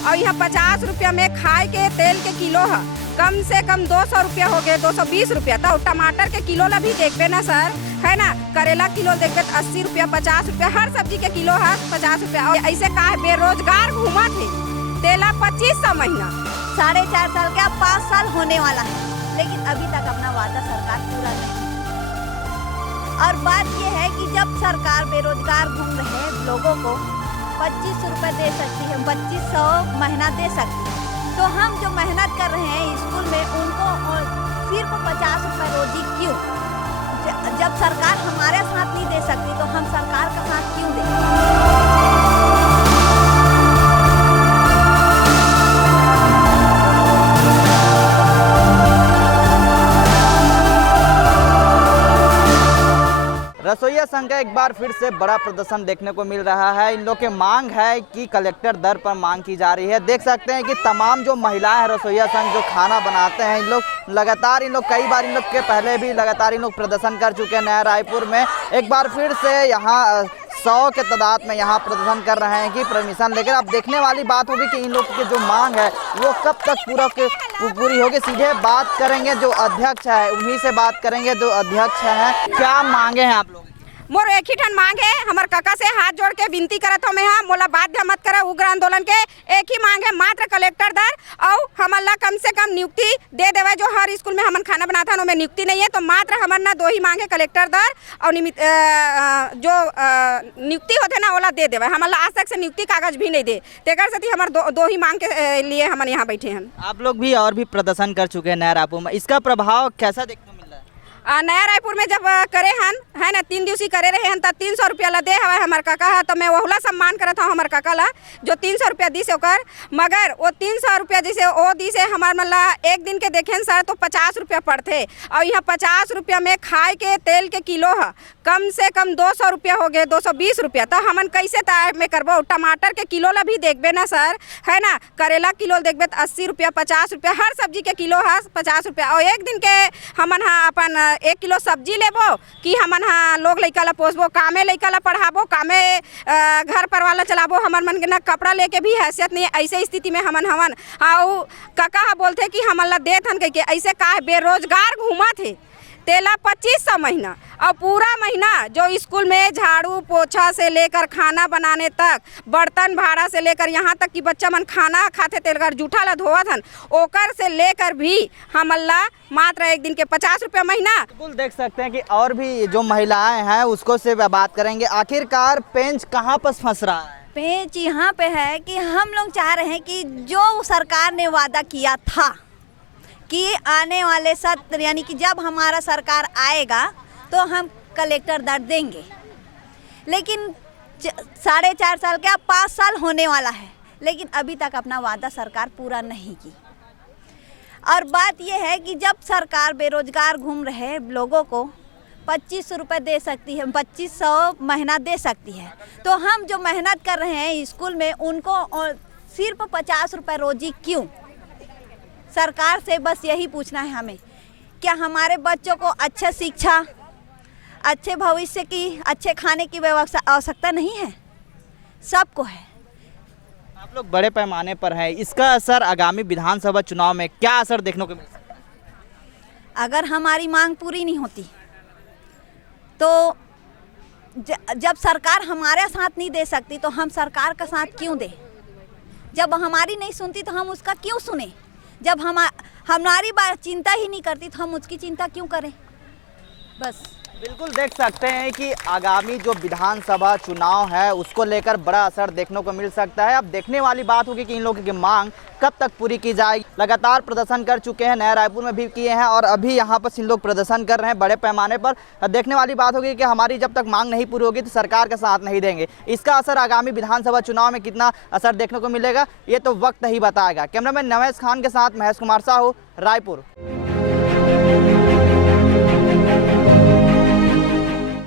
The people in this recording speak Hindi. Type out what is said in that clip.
और यहाँ 50 रुपया में खाए के तेल के किलो है, कम से कम 200 रुपया हो गए, 220 रुपया। तो टमाटर के किलो ला भी देखबे ना सर, है ना। करेला किलो देखबे 80 रुपया, 50 रुपया, हर सब्जी के किलो है 50 रुपया। और ऐसे का बेरोजगार घूमा थे, तेला 2500 महीना। 4.5 साल का 5 साल होने वाला है, लेकिन अभी तक अपना वादा सरकार पूरा नहीं। और बात यह है कि जब सरकार बेरोजगार घूम रहे लोगों को 25 रुपये दे सकती है, 2500 महीना दे सकती है, तो हम जो मेहनत कर रहे हैं स्कूल में उनको सिर्फ 50 रुपये रोजी क्यों? जब सरकार हमारे साथ नहीं दे सकती तो हम सरकार का साथ क्यों दें? रसोइया संघ का एक बार फिर से बड़ा प्रदर्शन देखने को मिल रहा है। इन लोग की मांग है कि कलेक्टर दर पर मांग की जा रही है। देख सकते हैं कि तमाम जो महिलाएं हैं रसोइया संघ जो खाना बनाते हैं, इन लोग लगातार कई बार इन लोग के पहले भी लगातार इन लोग प्रदर्शन कर चुके हैं नया रायपुर में। एक बार फिर से यहाँ 100 के तादाद में यहाँ प्रदर्शन कर रहे हैं कि परमिशन लेकर। अब देखने वाली बात होगी कि इन लोग की जो मांग है वो कब तक पूरी होगी। सीधे बात करेंगे जो अध्यक्ष है, उन्हीं से बात करेंगे जो अध्यक्ष हैं। क्या मांगे हैं आप लोग? मोर एक ही ठन मांग है, हमार काका से हाथ जोड़ के विनती करत हूँ मैं, मोला बाध्य मत करा उग्र आंदोलन के। एक ही मांग है, मात्र कलेक्टर दर और हमला कम से कम नियुक्ति दे देवे। जो हर स्कूल में हमन खाना बनाता है उनमें नियुक्ति नहीं है, तो मात्र हमार ना 2 ही मांग है, कलेक्टर दर और जो नियुक्ति होते ना ओला दे देवे। हमला आज तक से नियुक्ति कागज भी नहीं दे, तेकर सती हमार दो ही मांग के लिए हम यहाँ बैठे हैं। आप लोग भी और भी प्रदर्शन कर चुके हैं नया रायपुर में, इसका प्रभाव कैसा देखने को मिल रहा है? नया रायपुर में जब करे हन है ना 3 दिवसीय करे रहे हन, तब 300 रुपया ला दे हवा हमार काका है, तो मैं वहुला सम्मान करत हूँ हमार काका ला जो 300 रुपया दी से ओकर। मगर वो 300 रुपया जैसे वो दी से हमार मतलब एक दिन के देखें सर तो 50 रुपया पड़ते, और यहाँ 50 रुपया में खाए के तेल के किलो है, कम से कम 200 रुपया हो गए, 220 रुपया। तो हमन कैसे में करबो? टमाटर के किलो ला भी देखबे ना सर, है ना। करेला किलो देखबे 80 रुपया, 50 रुपया, हर सब्जी के किलो है 50 रुपया। और एक दिन के हमन अपन 1 किलो सब्जी लेबो कि हमन लोग लइका ला पोसबो, कामे लइका ला पढ़ाबो, कामे घर परिवार ला चलाबो, हमन मन के ना कपड़ा लेके भी हैसियत नहीं है। ऐसे स्थिति में हमन और काका बोलते कि हमन ला देत हन कह, ऐसे का बेरोजगार घूमा थे, तेला 2500 महीना। और पूरा महीना जो स्कूल में झाड़ू पोछा से लेकर खाना बनाने तक, बर्तन भाड़ा से लेकर यहाँ तक कि बच्चा मन खाना खाते तेलकर जूठा ला धोवत हन, ओकर से लेकर भी हमला मात्र एक दिन के 50 रुपया महीना। बिल्कुल देख सकते हैं कि और भी जो महिलाएं हैं उसको से बात करेंगे। आखिरकार पेंच कहाँ पर फंस रहा है? पेंच यहाँ पे है कि हम लोग चाह रहे हैं कि जो सरकार ने वादा किया था कि आने वाले सत्र यानी कि जब हमारा सरकार आएगा तो हम कलेक्टर दर देंगे, लेकिन 4.5 साल का 5 साल होने वाला है, लेकिन अभी तक अपना वादा सरकार पूरा नहीं की। और बात यह है कि जब सरकार बेरोजगार घूम रहे लोगों को 25 रुपये दे सकती है, 2500 महीना दे सकती है, तो हम जो मेहनत कर रहे हैं स्कूल में उनको सिर्फ 50 रुपये रोजी क्यों? सरकार से बस यही पूछना है हमें, क्या हमारे बच्चों को अच्छा शिक्षा, अच्छे भविष्य की, अच्छे खाने की व्यवस्था आवश्यकता नहीं है? सबको है। आप लोग बड़े पैमाने पर हैं, इसका असर आगामी विधानसभा चुनाव में क्या असर देखने को मिल सकता है? अगर हमारी मांग पूरी नहीं होती तो जब सरकार हमारे साथ नहीं दे सकती तो हम सरकार का साथ क्यों दें? जब हमारी नहीं सुनती तो हम उसका क्यों सुने? जब हमारी बात चिंता ही नहीं करती तो हम उसकी चिंता क्यों करें? बस। बिल्कुल देख सकते हैं कि आगामी जो विधानसभा चुनाव है उसको लेकर बड़ा असर देखने को मिल सकता है। अब देखने वाली बात होगी कि इन लोगों की मांग कब तक पूरी की जाएगी। लगातार प्रदर्शन कर चुके हैं, नया रायपुर में भी किए हैं और अभी यहाँ पर इन लोग प्रदर्शन कर रहे हैं बड़े पैमाने पर। देखने वाली बात होगी कि हमारी जब तक मांग नहीं पूरी होगी तो सरकार का साथ नहीं देंगे। इसका असर आगामी विधानसभा चुनाव में कितना असर देखने को मिलेगा ये तो वक्त ही बताएगा। कैमरामैन नवेश खान के साथ महेश कुमार साहू, रायपुर।